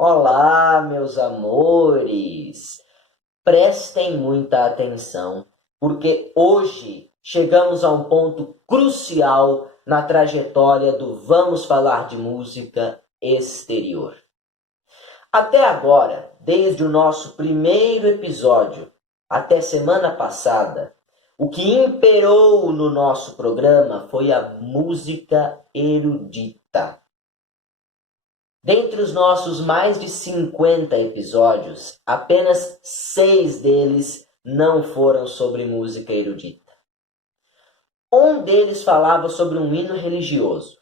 Olá, meus amores! Prestem muita atenção, porque hoje chegamos a um ponto crucial na trajetória do Vamos Falar de Música Exterior. Até agora, desde o nosso primeiro episódio até semana passada, o que imperou no nosso programa foi a música erudita. Dentre os nossos mais de 50 episódios, apenas 6 deles não foram sobre música erudita. Um deles falava sobre um hino religioso,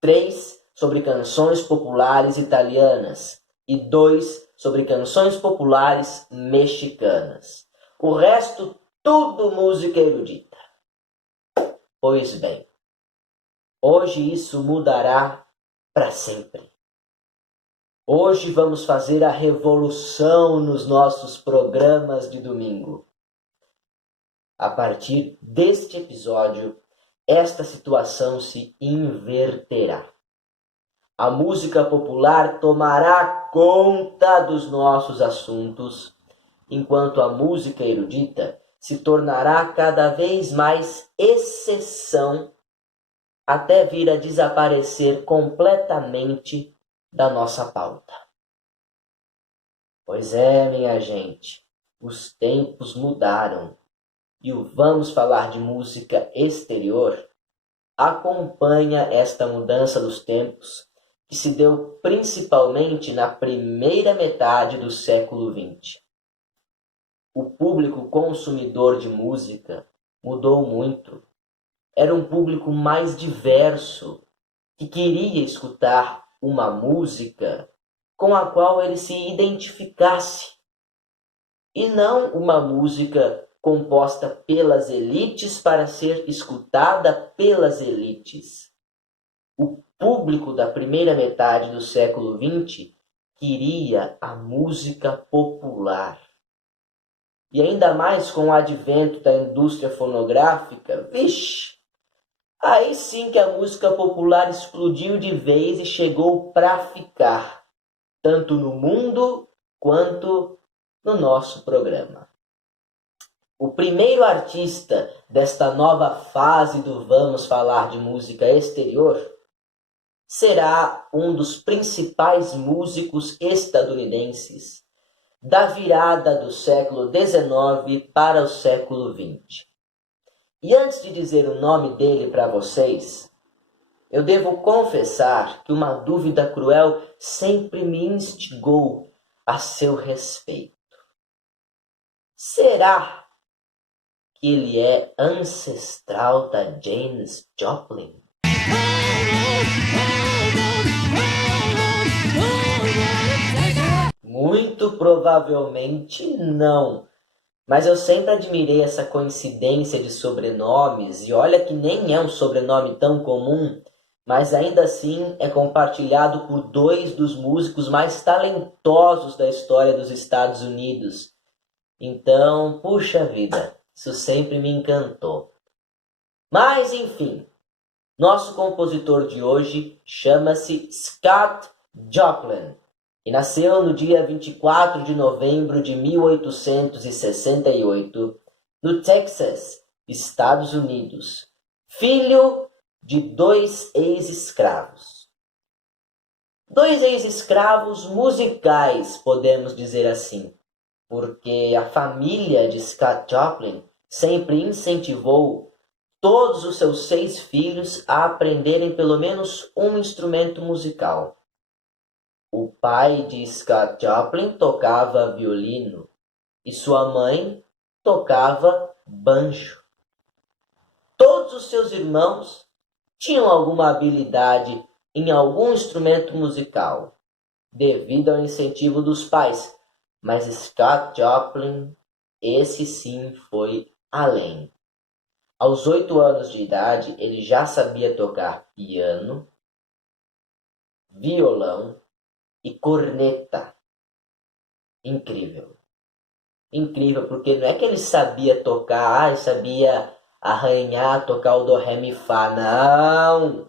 3 sobre canções populares italianas e 2 sobre canções populares mexicanas. O resto, tudo música erudita. Pois bem, hoje isso mudará para sempre. Hoje vamos fazer a revolução nos nossos programas de domingo. A partir deste episódio, esta situação se inverterá. A música popular tomará conta dos nossos assuntos, enquanto a música erudita se tornará cada vez mais exceção até vir a desaparecer completamente da nossa pauta. Pois é, minha gente, os tempos mudaram e o Vamos Falar de Música Exterior acompanha esta mudança dos tempos que se deu principalmente na primeira metade do século XX. O público consumidor de música mudou muito. Era um público mais diverso, que queria escutar uma música com a qual ele se identificasse, e não uma música composta pelas elites para ser escutada pelas elites. O público da primeira metade do século XX queria a música popular. E ainda mais com o advento da indústria fonográfica, aí sim que a música popular explodiu de vez e chegou para ficar, tanto no mundo quanto no nosso programa. O primeiro artista desta nova fase do Vamos Falar de Música Exterior será um dos principais músicos estadunidenses da virada do século XIX para o século XX. E antes de dizer o nome dele para vocês, eu devo confessar que uma dúvida cruel sempre me instigou a seu respeito. Será que ele é ancestral da Janis Joplin? Muito provavelmente não. Mas eu sempre admirei essa coincidência de sobrenomes, e olha que nem é um sobrenome tão comum, mas ainda assim é compartilhado por 2 dos músicos mais talentosos da história dos Estados Unidos. Então, puxa vida, isso sempre me encantou. Mas, enfim, nosso compositor de hoje chama-se Scott Joplin. E nasceu no dia 24 de novembro de 1868, no Texas, Estados Unidos, filho de 2 ex-escravos. 2 ex-escravos musicais, podemos dizer assim, porque a família de Scott Joplin sempre incentivou todos os seus 6 filhos a aprenderem pelo menos um instrumento musical. O pai de Scott Joplin tocava violino e sua mãe tocava banjo. Todos os seus irmãos tinham alguma habilidade em algum instrumento musical, devido ao incentivo dos pais, mas Scott Joplin, esse sim, foi além. Aos 8 anos de idade, ele já sabia tocar piano, violão e corneta. Incrível. Incrível, porque não é que ele sabia tocar, sabia arranhar, tocar o do, ré, mi, fá. Não!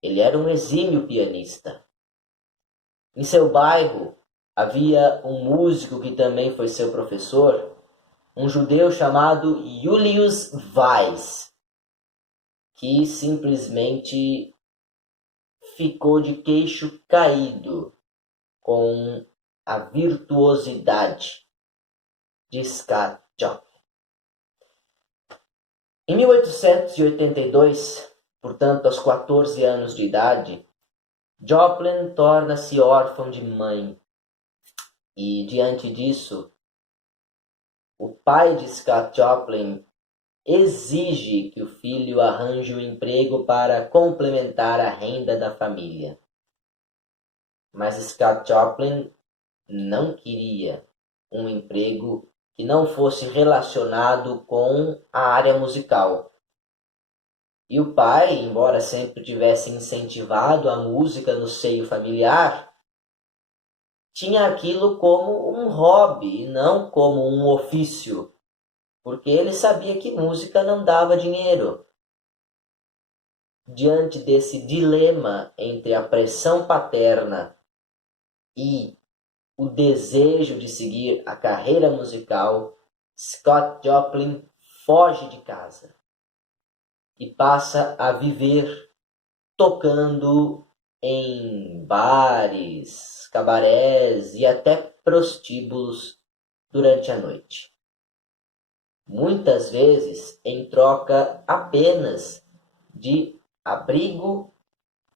Ele era um exímio pianista. Em seu bairro havia um músico que também foi seu professor, um judeu chamado Julius Weiss, que simplesmente ficou de queixo caído com a virtuosidade de Scott Joplin. Em 1882, portanto aos 14 anos de idade, Joplin torna-se órfão de mãe. E diante disso, o pai de Scott Joplin exige que o filho arranje um emprego para complementar a renda da família. Mas Scott Joplin não queria um emprego que não fosse relacionado com a área musical. E o pai, embora sempre tivesse incentivado a música no seio familiar, tinha aquilo como um hobby e não como um ofício, porque ele sabia que música não dava dinheiro. Diante desse dilema entre a pressão paterna e o desejo de seguir a carreira musical, Scott Joplin foge de casa e passa a viver tocando em bares, cabarés e até prostíbulos durante a noite. Muitas vezes em troca apenas de abrigo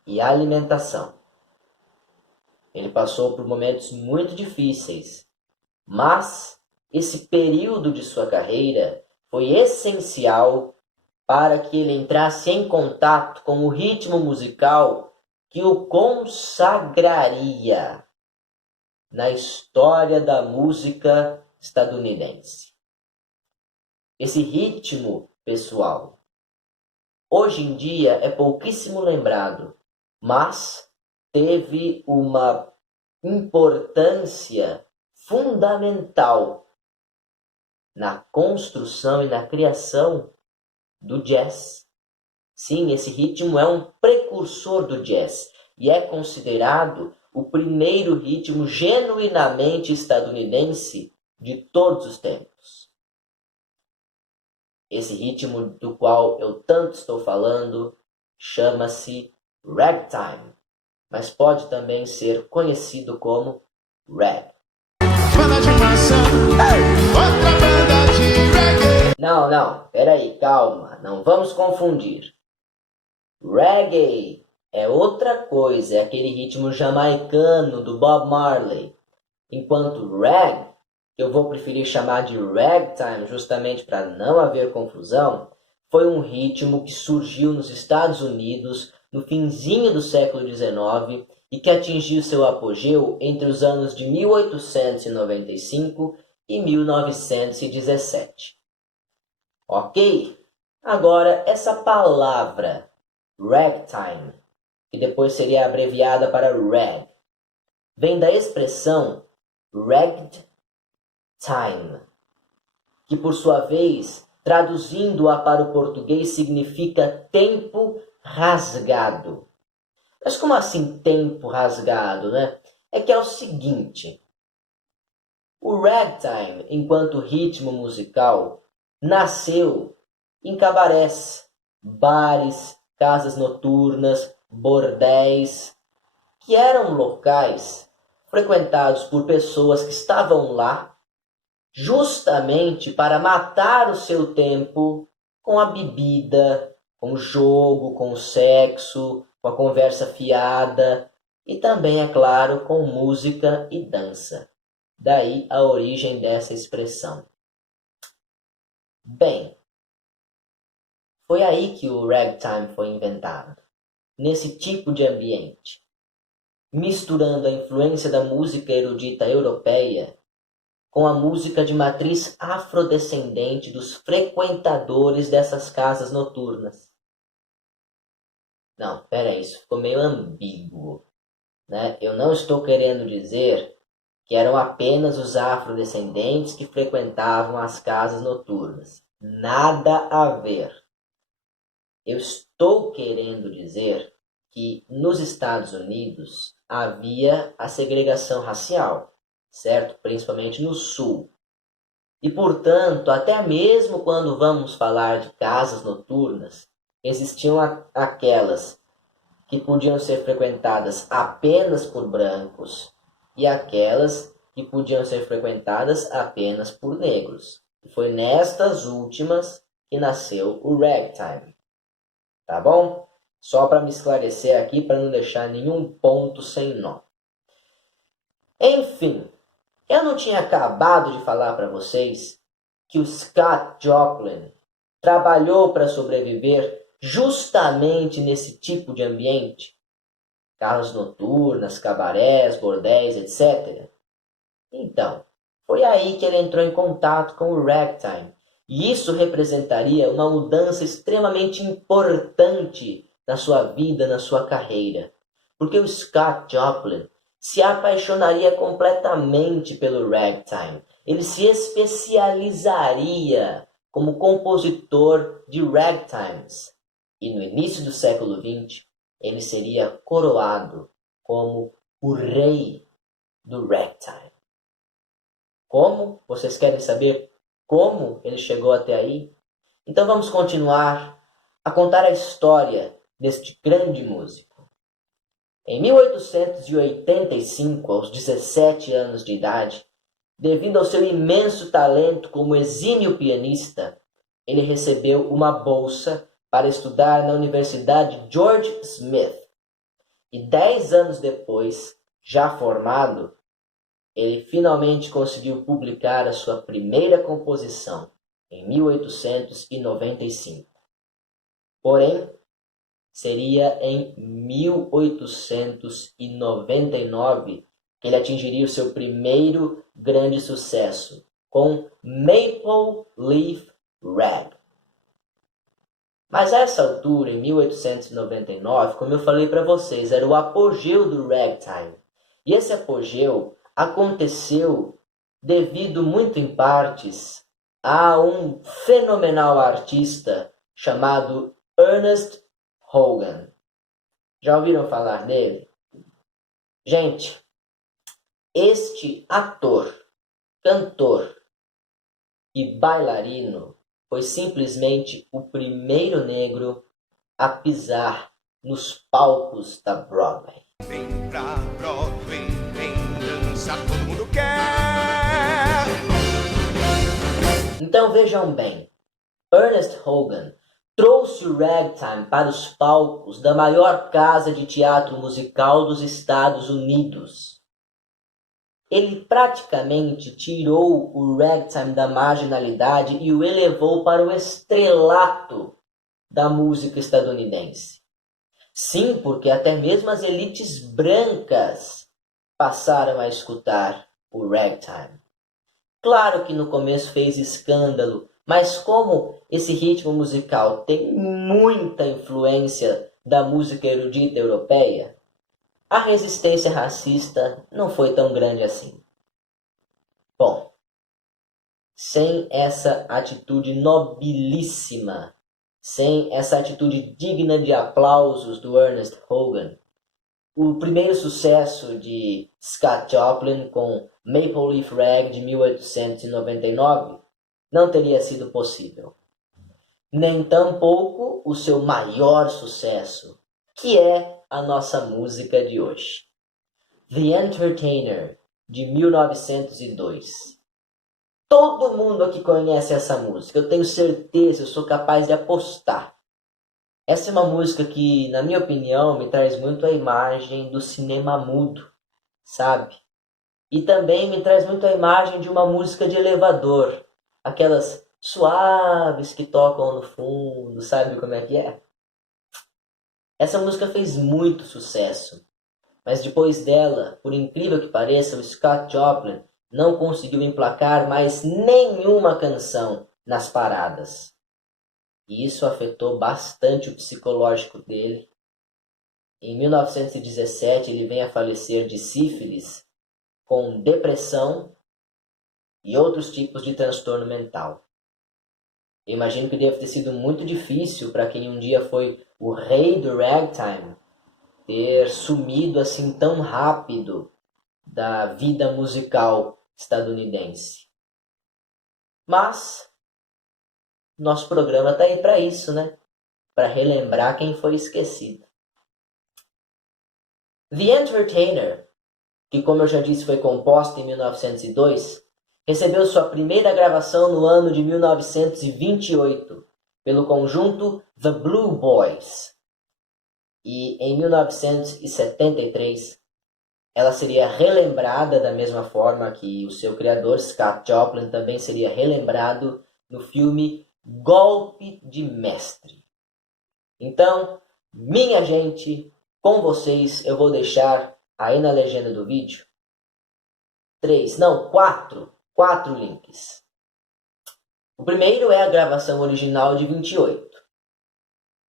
e alimentação. Ele passou por momentos muito difíceis, mas esse período de sua carreira foi essencial para que ele entrasse em contato com o ritmo musical que o consagraria na história da música estadunidense. Esse ritmo, pessoal, hoje em dia é pouquíssimo lembrado, mas teve uma importância fundamental na construção e na criação do jazz. Sim, esse ritmo é um precursor do jazz e é considerado o primeiro ritmo genuinamente estadunidense de todos os tempos. Esse ritmo do qual eu tanto estou falando chama-se ragtime, mas pode também ser conhecido como rag. Não, peraí, calma, não vamos confundir. Reggae é outra coisa, é aquele ritmo jamaicano do Bob Marley, enquanto rag, que eu vou preferir chamar de ragtime justamente para não haver confusão, foi um ritmo que surgiu nos Estados Unidos no finzinho do século XIX e que atingiu seu apogeu entre os anos de 1895 e 1917. Ok? Agora, essa palavra, ragtime, que depois seria abreviada para rag, vem da expressão ragged time, que por sua vez, traduzindo-a para o português, significa tempo rasgado. Mas como assim tempo rasgado, né? É que é o seguinte, o ragtime, enquanto ritmo musical, nasceu em cabarés, bares, casas noturnas, bordéis, que eram locais frequentados por pessoas que estavam lá justamente para matar o seu tempo com a bebida, com o jogo, com o sexo, com a conversa fiada e também, é claro, com música e dança. Daí a origem dessa expressão. Bem, foi aí que o ragtime foi inventado, nesse tipo de ambiente, misturando a influência da música erudita europeia com a música de matriz afrodescendente dos frequentadores dessas casas noturnas. Não, peraí, isso ficou meio ambíguo, né? Eu não estou querendo dizer que eram apenas os afrodescendentes que frequentavam as casas noturnas. Nada a ver. Eu estou querendo dizer que nos Estados Unidos havia a segregação racial, certo? Principalmente no sul. E, portanto, até mesmo quando vamos falar de casas noturnas, existiam aquelas que podiam ser frequentadas apenas por brancos e aquelas que podiam ser frequentadas apenas por negros. E foi nestas últimas que nasceu o ragtime. Tá bom? Só para me esclarecer aqui, para não deixar nenhum ponto sem nó. Enfim, eu não tinha acabado de falar para vocês que o Scott Joplin trabalhou para sobreviver justamente nesse tipo de ambiente? Casas noturnas, cabarés, bordéis, etc. Então, foi aí que ele entrou em contato com o ragtime. E isso representaria uma mudança extremamente importante na sua vida, na sua carreira. Porque o Scott Joplin se apaixonaria completamente pelo ragtime. Ele se especializaria como compositor de ragtimes. E no início do século XX, ele seria coroado como o rei do ragtime. Como? Vocês querem saber como ele chegou até aí? Então vamos continuar a contar a história deste grande músico. Em 1885, aos 17 anos de idade, devido ao seu imenso talento como exímio pianista, ele recebeu uma bolsa para estudar na Universidade George Smith. E 10 anos depois, já formado, ele finalmente conseguiu publicar a sua primeira composição, em 1895. Porém, seria em 1899 que ele atingiria o seu primeiro grande sucesso, com Maple Leaf Rag. Mas a essa altura, em 1899, como eu falei para vocês, era o apogeu do ragtime. E esse apogeu aconteceu devido muito em partes a um fenomenal artista chamado Ernest Hogan. Já ouviram falar dele? Gente, este ator, cantor e bailarino foi simplesmente o primeiro negro a pisar nos palcos da Broadway. Vem pra Broadway, vem dançar, todo mundo quer. Então vejam bem, Ernest Hogan trouxe o ragtime para os palcos da maior casa de teatro musical dos Estados Unidos. Ele praticamente tirou o ragtime da marginalidade e o elevou para o estrelato da música estadunidense. Sim, porque até mesmo as elites brancas passaram a escutar o ragtime. Claro que no começo fez escândalo, mas como esse ritmo musical tem muita influência da música erudita europeia, a resistência racista não foi tão grande assim. Bom, sem essa atitude nobilíssima, sem essa atitude digna de aplausos do Ernest Hogan, o primeiro sucesso de Scott Joplin com Maple Leaf Rag de 1899 não teria sido possível. Nem tampouco o seu maior sucesso, que é a nossa música de hoje. The Entertainer, de 1902. Todo mundo aqui conhece essa música, eu tenho certeza, eu sou capaz de apostar. Essa é uma música que, na minha opinião, me traz muito a imagem do cinema mudo, sabe? E também me traz muito a imagem de uma música de elevador, aquelas suaves que tocam no fundo, sabe como é que é? Essa música fez muito sucesso, mas depois dela, por incrível que pareça, o Scott Joplin não conseguiu emplacar mais nenhuma canção nas paradas. E isso afetou bastante o psicológico dele. Em 1917, ele vem a falecer de sífilis, com depressão e outros tipos de transtorno mental. Eu imagino que deve ter sido muito difícil para quem um dia foi o rei do ragtime ter sumido assim tão rápido da vida musical estadunidense. Mas nosso programa está aí para isso, né? Para relembrar quem foi esquecido. The Entertainer, que como eu já disse foi composta em 1902, recebeu sua primeira gravação no ano de 1928 pelo conjunto The Blue Boys. E em 1973 ela seria relembrada da mesma forma que o seu criador, Scott Joplin, também seria relembrado no filme Golpe de Mestre. Então, minha gente, com vocês, eu vou deixar aí na legenda do vídeo quatro links. O primeiro é a gravação original de 28.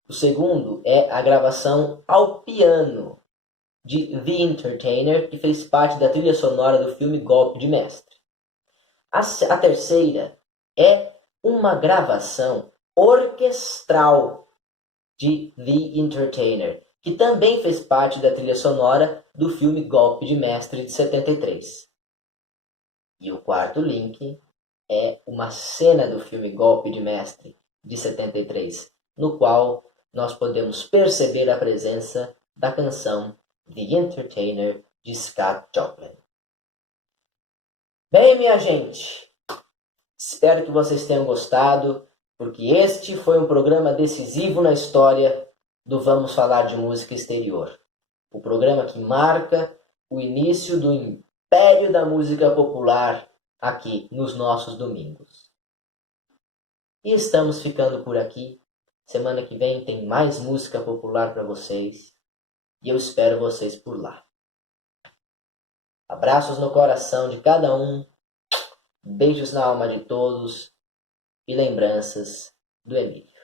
O segundo é a gravação ao piano de The Entertainer, que fez parte da trilha sonora do filme Golpe de Mestre. A terceira é uma gravação orquestral de The Entertainer, que também fez parte da trilha sonora do filme Golpe de Mestre de 73. E o quarto link é uma cena do filme Golpe de Mestre de 73, no qual nós podemos perceber a presença da canção The Entertainer de Scott Joplin. Bem, minha gente, espero que vocês tenham gostado, porque este foi um programa decisivo na história do Vamos Falar de Música Exterior. O programa que marca o início do império da música popular aqui nos nossos domingos. E estamos ficando por aqui. Semana que vem tem mais música popular para vocês. E eu espero vocês por lá. Abraços no coração de cada um. Beijos na alma de todos. E lembranças do Emílio.